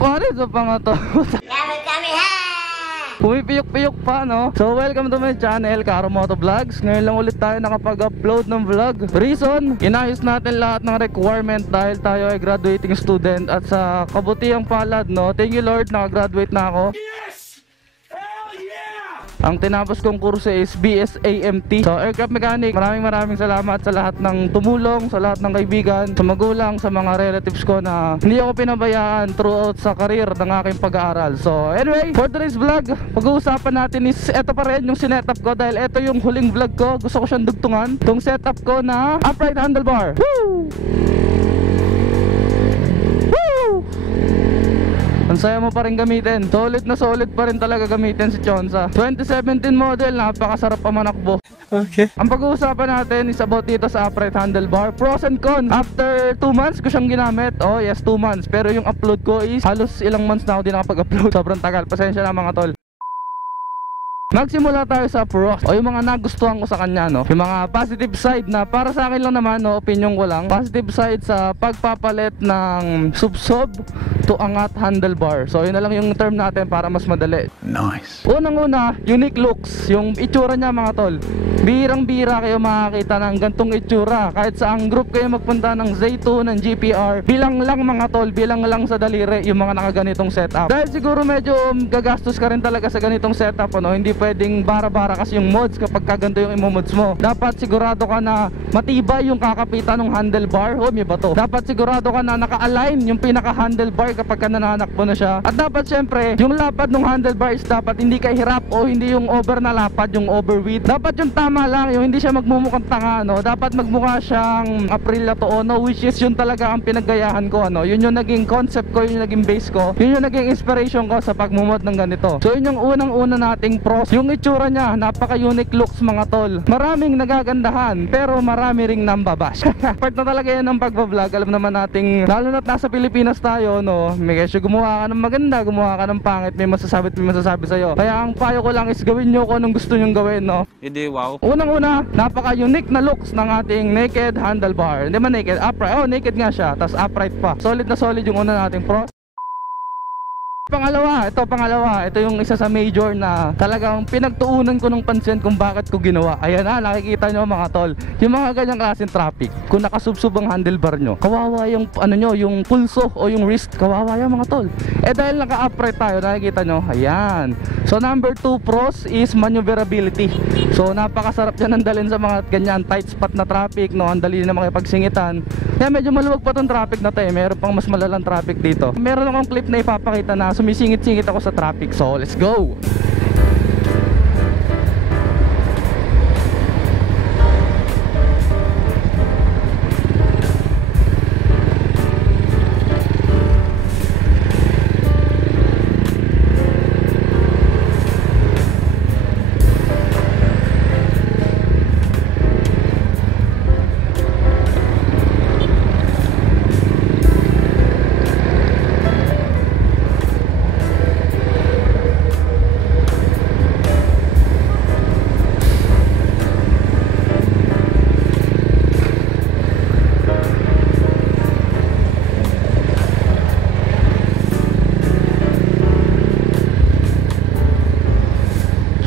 Pare, sa pangato. Pumipiyok-piyok pa, no? So welcome to my channel, Karo Moto Vlogs. Ngayon lang ulit tayo nakapag-upload ng vlog. Reason, inayos natin lahat ng requirement dahil tayo ay graduating student. At sa kabutihang palad, no? Thank you Lord, nakagraduate na ako. Yes! Hell yeah! Ang tinapos kong kurso is BSAMT. So aircraft mechanic. Maraming salamat sa lahat ng tumulong, sa lahat ng kaibigan, sa magulang, sa mga relatives ko na hindi ako pinabayaan throughout sa career ng aking pag-aaral. So anyway, for today's vlog, pag-uusapan natin is eto pa rin yung sinetup ko dahil eto yung huling vlog ko. Gusto ko siyang dugtungan. Itong setup ko na upright handlebar. Woo! Woo! Ang saya mo pa rin gamitin. Solid na solid pa rin talaga gamitin si Chonsa. 2017 model, napakasarap pa manakbo. Okay. Ang pag-uusapan natin is about dito sa upright handlebar. Pros and cons. After 2 months ko siyang ginamit. Oh yes, 2 months. Pero yung upload ko is halos ilang months na ako din nakapag-upload. Sobrang tagal. Pasensya na mga tol. Magsimula tayo sa pros o yung mga nagustuhan ko sa kanya, no? Yung mga positive side na para sa akin lang naman, no? Opinion ko lang. Positive side sa pagpapalit ng sub-sub to angat handlebar. So yun na lang yung term natin para mas madali. Nice. Unang-una, unique looks. Yung itsura niya mga tol. Birang-bira kayo makakita ng gantong itsura. Kahit saang group kayo magpunta ng Z2, ng GPR, bilang lang mga tol, bilang lang sa daliri yung mga nakaganitong setup. Dahil siguro medyo gagastos ka rin talaga sa ganitong setup, no? Hindi pwedeng bara-bara kasi yung mods kapag kaganto yung imo-mods mo. Dapat sigurado ka na matibay yung kakapitan ng handlebar. Oh, may bato. Dapat sigurado ka na naka-align yung pinaka-handlebar kapag ka nananakbo na siya. At dapat syempre, yung lapad ng handlebar is dapat hindi ka hirap o hindi yung over na lapad, yung overweight. Dapat yung tama lang, yung hindi siya magmumukhang tanga, no? Dapat magmukha siyang Aprilia to Ono, which is yun talaga ang pinaggayahan ko, ano? Yun yung naging concept ko, yun yung naging base ko, yun yung naging inspiration ko sa pagmumod ng ganito. So yun yung unang-una nating pros. Yung itsura niya, napaka-unique looks mga tol. Maraming nagagandahan, pero marami ring nambabash. Part na talaga yan ng pagbablog. Alam naman nating, lalo na't nasa Pilipinas tayo, no? May kesyo gumawa ka ng maganda, gumawa ka ng pangit, may masasabi at may masasabi sa'yo. Kaya ang payo ko lang is gawin nyo kung anong gusto nyong gawin, no? Hindi, wow. Unang-una, napaka-unique na looks ng ating naked handlebar. Hindi man naked, upright. Oh, naked nga siya, tas upright pa. Solid na solid yung una nating pro. Pangalawa, ito yung isa sa major na talagang pinagtuunan ko ng pansin kung bakit ko ginawa. Ayan na, nakikita nyo mga tol, yung mga ganyang klaseng traffic, kung nakasubsub ang handlebar nyo, kawawa yung ano nyo, yung pulso o yung wrist, kawawa yan mga tol. Eh dahil naka-upright tayo, nakikita nyo, ayan. So number 2 pros is maneuverability. So napakasarap yan andalin sa mga ganyan tight spot na traffic, no? Ang dali na makipagsingitan. Kaya medyo maluwag pa tong traffic na to eh. Meron pang mas malalang traffic dito. Meron akong clip na ipapakita na sumisingit-singit ako sa traffic. So let's go!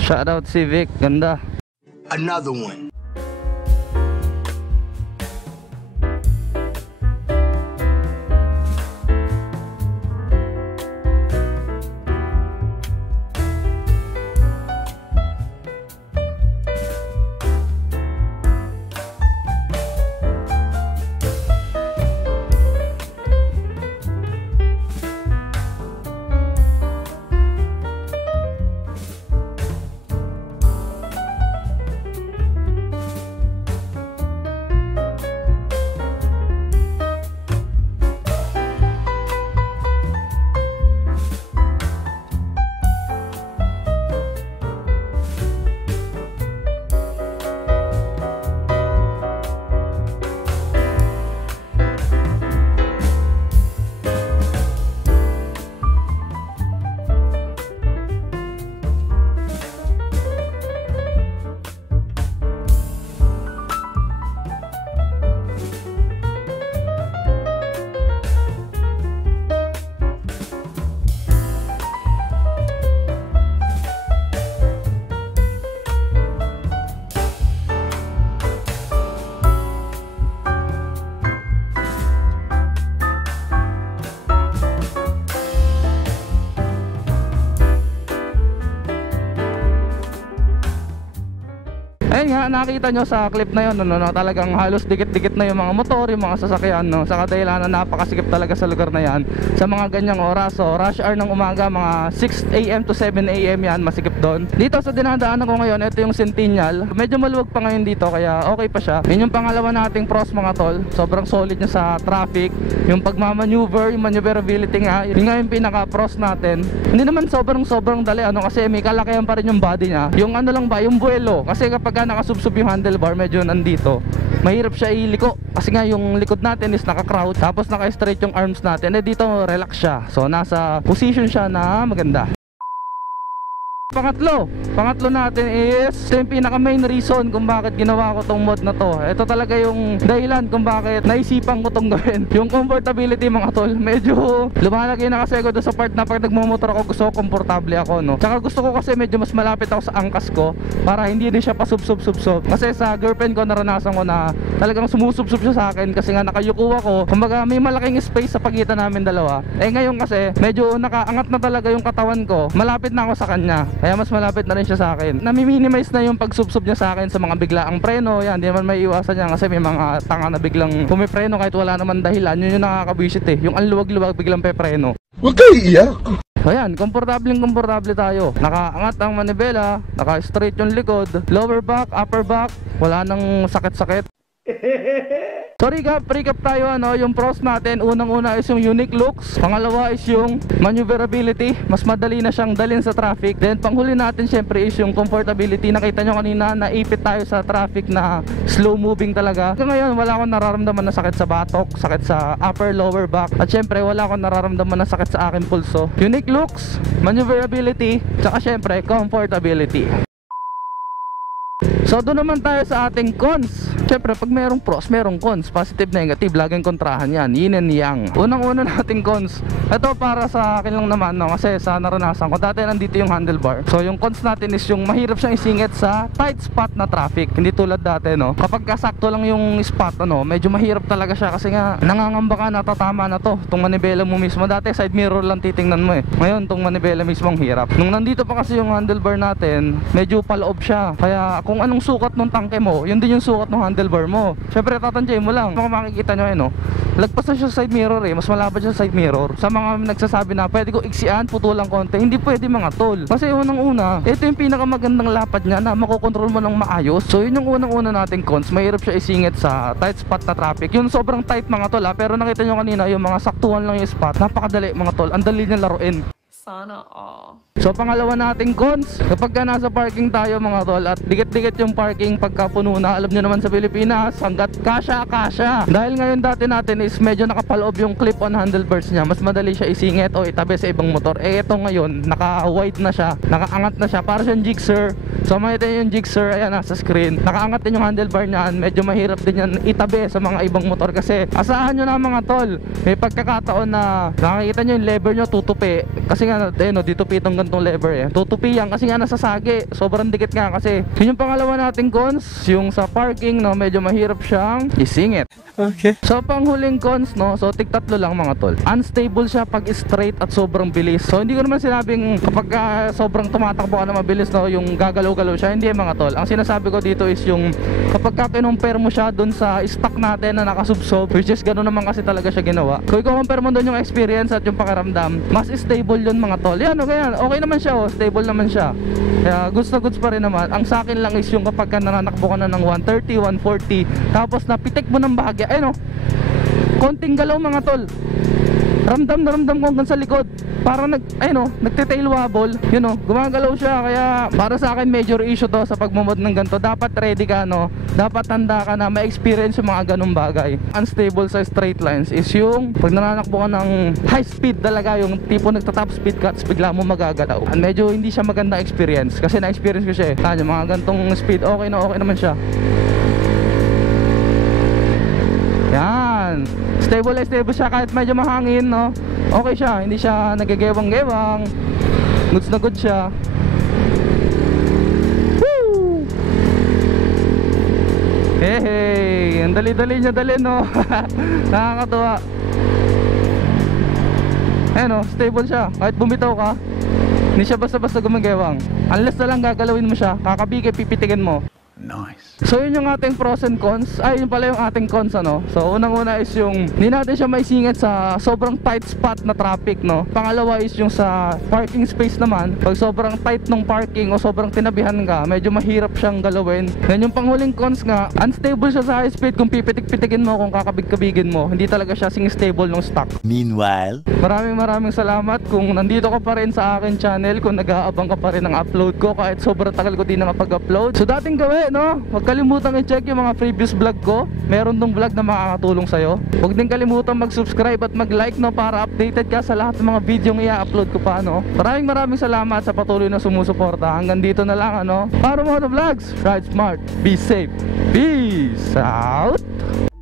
Shoutout Civic, ganda. Another one. nakita nyo sa clip na yun, no, talagang halos dikit-dikit na yung mga motor, yung mga sasakyan, no, sa kadahilanan napakasikip talaga sa lugar na yan sa mga ganyang oras. So rush hour ng umaga, mga 6 AM to 7 AM yan, masikip doon. Dito sa dinadaanan ko ngayon, ito yung Centennial. Medyo maluwag pa ngayon dito, kaya okay pa siya. Yun yung pangalawa nating pros mga tol. Sobrang solid niya sa traffic. Yung pagmamaneuver, yung maneuverability nga, yun nga yung pinaka pros natin. Hindi naman sobrang dali, ano, kasi may kalakihan pa rin yung body niya. Yung ano lang ba, yung buwelo. Kasi kapag nakasubsob yung handlebar, medyo nandito, mahirap siya iliko. Kasi nga yung likod natin is naka-crouch, tapos naka-straight yung arms natin. Dito relax siya. So nasa position siya na maganda. Pangatlo natin is ito yung pinaka main reason kung bakit ginawa ko tong mod na to. Ito talaga yung dahilan kung bakit naisipan ko tong gawin. Yung comfortability mga tol. Medyo lumalaki na kasi ako doon sa part na pag nagmumotor ako, gusto ko komportable ako, no. Tsaka gusto ko kasi medyo mas malapit ako sa angkas ko para hindi din siya pasubsob. Kasi sa girlfriend ko naranasan ko na talagang sumusubsob siya sa akin kasi nga nakayuko ako. Kumbaga may malaking space sa pagitan namin dalawa. Ngayon kasi medyo nakaangat na talaga yung katawan ko. Malapit na ako sa kanya. Kaya mas malapit na rin siya sa akin. Nami-minimize na yung pagsubsob niya sa akin sa mga biglaang preno. Yan, di naman may iwasan yan kasi may mga tanga na biglang pumipreno kahit wala naman dahilan. Yun yung nakakabisit eh. Yung ang luwag-luwag biglang pepreno. Huwag kayo iiyak. Ayan, komportable tayo. Nakaangat ang manibela, naka-straight yung likod, lower back, upper back, wala nang sakit-sakit. So recap tayo, ano, yung pros natin. Unang-una is yung unique looks. Pangalawa is yung maneuverability. Mas madali na siyang dalhin sa traffic. Then panghuli natin syempre is yung comfortability. Nakita nyo kanina, naipit tayo sa traffic na slow moving talaga. So ngayon, wala akong nararamdaman na sakit sa batok, sakit sa upper, lower back. At syempre, wala akong nararamdaman na sakit sa aking pulso. Unique looks, maneuverability, tsaka syempre, comfortability. So doon naman tayo sa ating cons. Siyempre pag merong pros, merong cons. Positive, negative, laging kontrahan yan. Yin and yang. Unang-una nating cons, ito para sa akin lang naman, no? Kasi sa naranasan ko, dati nandito yung handlebar. So yung cons natin is yung mahirap siyang isingit sa tight spot na traffic. Hindi tulad dati, no? Kapag kasakto lang yung spot, ano, medyo mahirap talaga siya. Kasi nga nangangamba ka na tatama na to, itong manibela mo mismo. Dati side mirror lang titingnan mo eh. Ngayon itong manibela mismo ang hirap. Nung nandito pa kasi yung handlebar natin, medyo paloob siya. Kaya kung anong sukat ng tangke mo, yun din yung sukat ng handlebar mo. Syempre tatantiyahin mo lang. Kung makikita nyo, no, lagpas na siya sa side mirror eh. Mas malapad siya sa side mirror. Sa mga nagsasabi na pwede ko iksian, putulang konti, hindi pwede mga tol. Kasi unang-una, ito yung pinakamagandang lapad niya na makokontrol mo ng maayos. So yun yung unang-una nating cons. Mahirap siya isingit sa tight spot na traffic. Yun sobrang tight mga tol, ha? Pero nakita nyo kanina yung mga saktuhan lang yung spot. Napakadali mga tol. Ang dali niya laruin. Sana all. So pangalawa nating cons, kapag ka nasa parking tayo mga tol at dikit-dikit yung parking pagka puno na, alam nyo naman sa Pilipinas, hanggat kasya. Dahil ngayon dati natin is medyo nakapaloob yung clip-on handlebars niya, mas madali siya isingit o itabi sa ibang motor. Ito ngayon, naka-wide na siya, nakaangat na siya, para siyang jigsaw. So makita nyo yung jigsaw, ayan nasa screen. Nakaangat din yung handlebar niyan, medyo mahirap din yan itabi sa mga ibang motor kasi asahan nyo na mga tol, may pagkakataon na nakikita nyo yung lever nyo tutupi. Kasi nga, ditupi itong gantong lever eh. Tutupi yan kasi nga nasasagi. Sobrang dikit nga kasi. Yun yung pangalawa nating cons, yung sa parking, no, medyo mahirap siyang isingit. Okay. So panghuling cons, no, so tig-tatlo lang mga tol. Unstable siya pag straight at sobrang bilis. So hindi ko naman sinabing kapag sobrang tumatakbo ka na mabilis, no, yung gagalaw-galaw siya. Hindi mga tol. Ang sinasabi ko dito is yung kapag kinumpare mo siya dun sa stock natin na nakasubsob, which is gano'n naman kasi talaga siya ginawa. Kung i-compare mo dun yung experience at yung pakiramdam, mas stable yun mga tol. Yan, okay naman siya, oh, stable naman siya. Kaya goods na goods pa rin naman. Ang sa akin lang is yung kapag nananakbo ka na ng 130, 140, tapos napitik mo ng bahagya, ayun, konting galaw mga tol, ramdam na ramdam ko hanggang sa likod. Parang nagte-tail wobble, gumagalaw siya. Kaya para sa akin major issue to sa pagmamod ng ganito. Dapat ready ka, dapat handa ka na ma-experience yung mga ganung bagay. Unstable sa straight lines is yung pag nananakbo ka ng high speed talaga, yung tipo nagta-top speed ka at bigla mo magagalaw. Medyo hindi siya magandang experience kasi na-experience ko siya eh. Yung mga gantong speed, okay naman siya. Yan, stable siya kahit medyo mahangin, no? Okay siya, hindi siya nagagewang-gewang. Goods na good siya. Woo! Hey, ang dali-dali niya dalhin, no? Nakakatuwa. Ayan, stable siya. Kahit bumitaw ka, hindi siya basta-basta gumagewang. Unless na lang gagalawin mo siya, kakabigay, pipitikin mo. Nice. So yun yung ating pros and cons. Ay, yun pala yung ating cons, ano. So unang-una is yung hindi natin siya maisingit sa sobrang tight spot na traffic, no. Pangalawa is yung sa parking space naman. Pag sobrang tight ng parking o sobrang tinabihan ka, medyo mahirap siyang galawin. Then yung panghuling cons nga, unstable siya sa high speed kung pipitik-pitikin mo, kung kakabig-kabigin mo. Hindi talaga siya stable ng stock. Meanwhile, Maraming salamat kung nandito ka pa rin sa akin channel, kung nag-aabang ka pa rin ng upload ko kahit sobrang tagal ko din nakapag-upload. So dating gawin, no? Huwag kalimutang i-check yung mga previous vlog ko. Meron tong vlog na makakatulong sa'yo. Huwag din kalimutan mag-subscribe at mag-like, no? Para updated ka sa lahat ng mga video ng i-upload ko pa, no? Maraming salamat sa patuloy na sumusuporta. Hanggang dito na lang, ano? Para Moto Vlogs, ride smart, be safe, peace out!